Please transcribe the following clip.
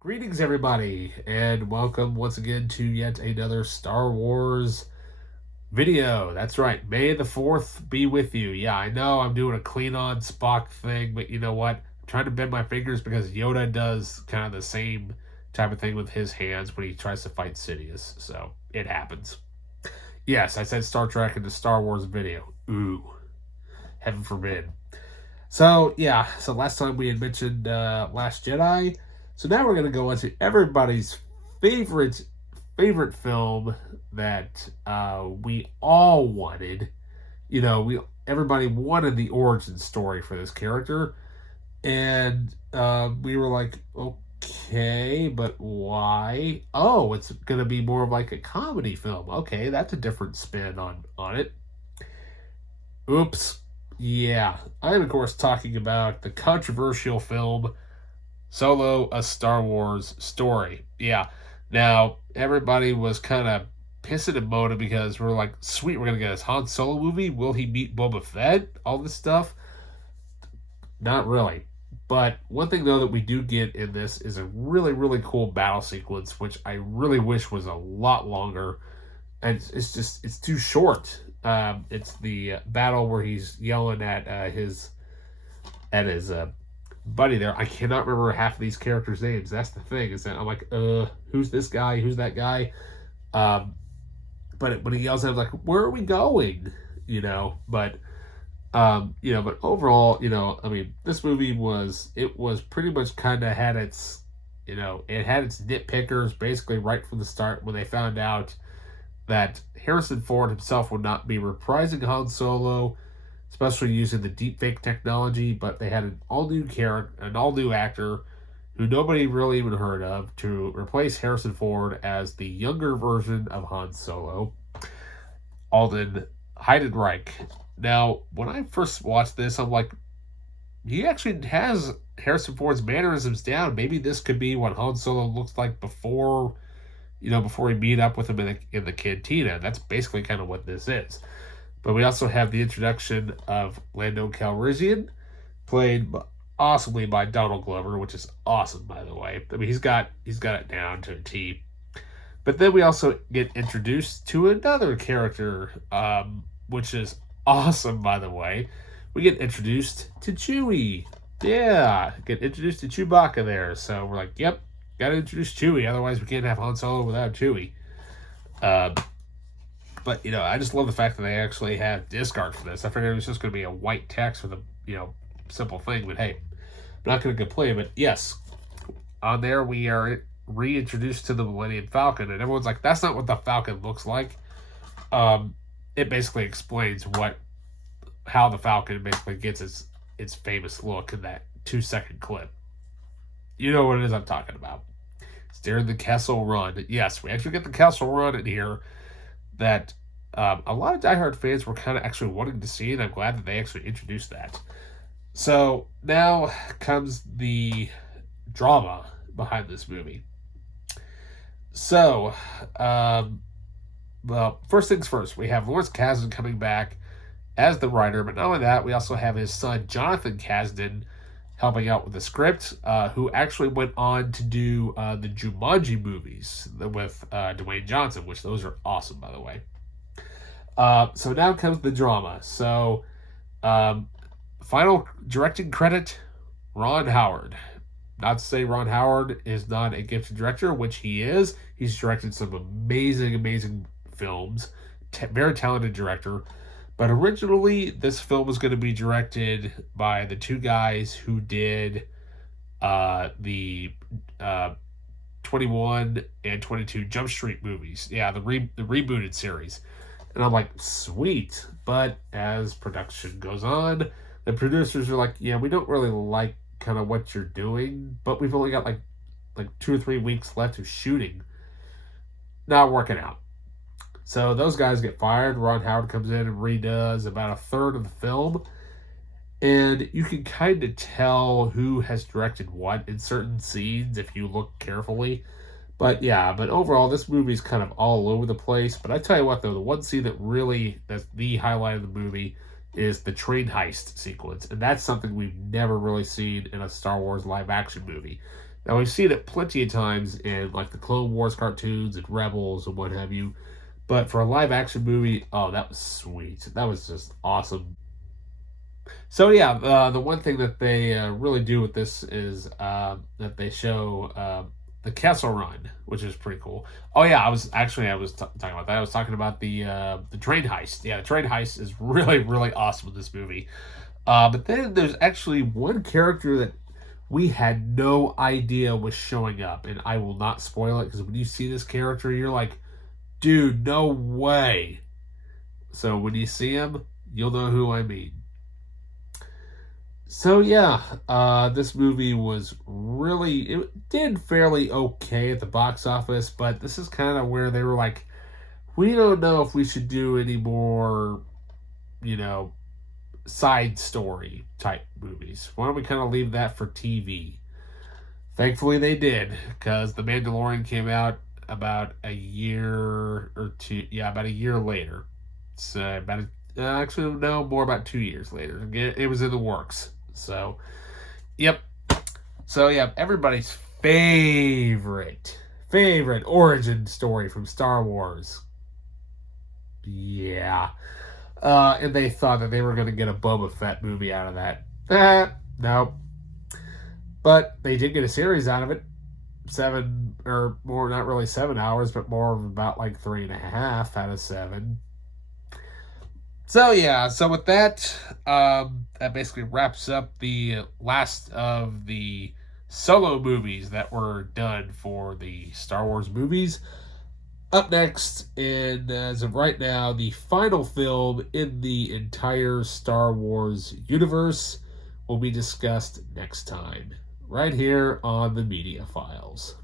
Greetings, everybody, and welcome once again to yet another Star Wars video. That's right, May the 4th be with you. Yeah, I know I'm doing a clean on Spock thing, but you know what? I'm trying to bend my fingers because Yoda does kind of the same type of thing with his hands when he tries to fight Sidious, so it happens. Yes, I said Star Trek in the Star Wars video. Ooh, heaven forbid. So yeah, so last time we had mentioned Last Jedi. So now we're gonna go into everybody's favorite favorite film that we all wanted. We everybody wanted the origin story for this character, and we were like, okay, but why? Oh, it's gonna be more of like a comedy film. Okay, that's a different spin on it. Oops. Yeah, I am, of course, talking about the controversial film Solo, a Star Wars Story. Yeah, now everybody was kind of pissing and moaning because we're like, sweet, we're going to get this Han Solo movie. Will he meet Boba Fett? All this stuff. Not really. But one thing, though, that we do get in this is a really, really cool battle sequence, which I really wish was a lot longer. And it's too short. It's the battle where he's yelling at his buddy there. I cannot remember half of these characters' names. That's the thing, is that I'm like, who's this guy? Who's that guy? But when he yells at him, like, where are we going? But overall, I mean, this movie was pretty much kind of had its, it had its nitpickers basically right from the start when they found out that Harrison Ford himself would not be reprising Han Solo, especially using the deepfake technology, but they had an all-new character, an all-new actor who nobody really even heard of to replace Harrison Ford as the younger version of Han Solo, Alden Heidenreich. Now, when I first watched this, I'm like, he actually has Harrison Ford's mannerisms down. Maybe this could be what Han Solo looks like before we meet up with him in the cantina. That's basically kind of what this is. But we also have the introduction of Lando Calrissian, played awesomely by Donald Glover, which is awesome, by the way. I mean, he's got it down to a T. But then we also get introduced to another character, which is awesome, by the way. We get introduced to Chewie. Yeah, get introduced to Chewbacca there. So we're like, yep, gotta introduce Chewie. Otherwise, we can't have Han Solo without Chewie. But I just love the fact that they actually have disc art for this. I figured it was just going to be a white text with a simple thing. But hey, I'm not going to complain. But yes, on there we are reintroduced to the Millennium Falcon, and everyone's like, "That's not what the Falcon looks like." It basically explains how the Falcon basically gets its famous look in that 2-second clip. You know what it is I'm talking about. It's during the Kessel Run. Yes, we actually get the Kessel Run in here that a lot of diehard fans were kind of actually wanting to see, and I'm glad that they actually introduced that. So now comes the drama behind this movie. So, well, first things first, we have Lawrence Kasdan coming back as the writer, but not only that, we also have his son Jonathan Kasdan helping out with the script, who actually went on to do the Jumanji movies with Dwayne Johnson, which those are awesome, by the way. So now comes the drama. So, final directing credit, Ron Howard. Not to say Ron Howard is not a gifted director, which he is. He's directed some amazing, amazing films. Very talented director. But originally, this film was going to be directed by the two guys who did the 21 and 22 Jump Street movies. Yeah, the rebooted series. And I'm like, sweet. But as production goes on, the producers are like, yeah, we don't really like kind of what you're doing, but we've only got like 2 or 3 weeks left of shooting. Not working out. So those guys get fired. Ron Howard comes in and redoes about a third of the film. And you can kind of tell who has directed what in certain scenes if you look carefully. But overall, this movie's kind of all over the place. But I tell you what, though, the one scene that's the highlight of the movie is the train heist sequence. And that's something we've never really seen in a Star Wars live action movie. Now we've seen it plenty of times in like the Clone Wars cartoons and Rebels and what have you, but for a live action movie, oh, that was sweet. That was just awesome. So yeah, the one thing that they really do with this is that they show the Kessel Run, which is pretty cool. Oh yeah, I was talking about that. I was talking about the train heist. Yeah, the train heist is really awesome in this movie. But then there's actually one character that we had no idea was showing up, and I will not spoil it because when you see this character, you're like, dude, no way. So when you see him, you'll know who I mean. So yeah, this movie was really, it did fairly okay at the box office, but this is kind of where they were like, we don't know if we should do any more, you know, side story type movies. Why don't we kind of leave that for TV? Thankfully, they did, because The Mandalorian came out about a year or two. Yeah, about a year later. So actually no, more about 2 years later. It was in the works. So, yep. So yeah, everybody's favorite origin story from Star Wars. Yeah. And they thought that they were going to get a Boba Fett movie out of that. Nope. But they did get a series out of it. 7 or more, not really 7 hours, but more of about like 3.5 out of 7. So yeah, so with that, that basically wraps up the last of the solo movies that were done for the Star Wars movies. Up next, and as of right now, the final film in the entire Star Wars universe will be discussed next time, right here on the Media Files.